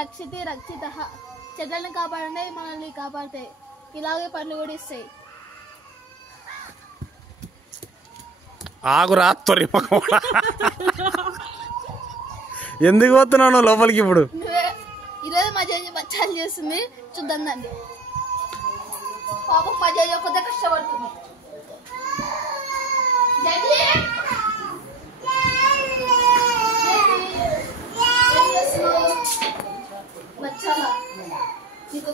రక్షితి రక్షిత. చెట్లను కాపాడండి, మనల్ని కాపాడతాయి. ఇలాగే పండ్లు కూడా ఇస్తాయి. ఆగు రాత్రి ఎందుకు పోతున్నావు లోపలికి? ఇప్పుడు ఈరోజు మా జడ్జి బచ్చాలు చేస్తుంది, చూద్దాం దాన్ని. పాపం మా జడ్జి ఒక్కదే కష్టపడుతుంది. బచ్చాలా నీకు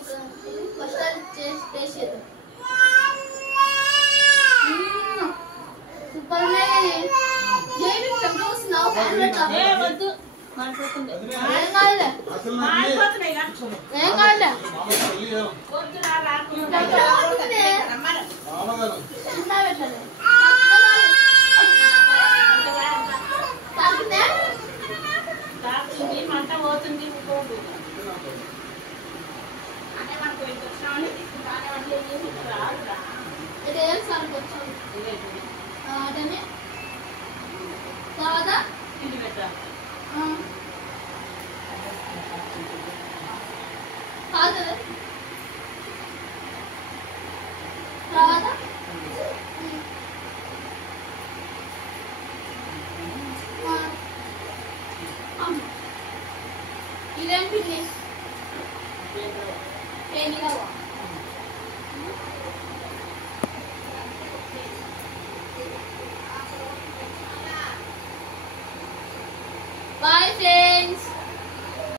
కష్టాలు టేస్ట్ చేద్దాం. సూపర్ ఏం కాదులే మంట పోతుంది. తర్వాత కాదు తర్వాత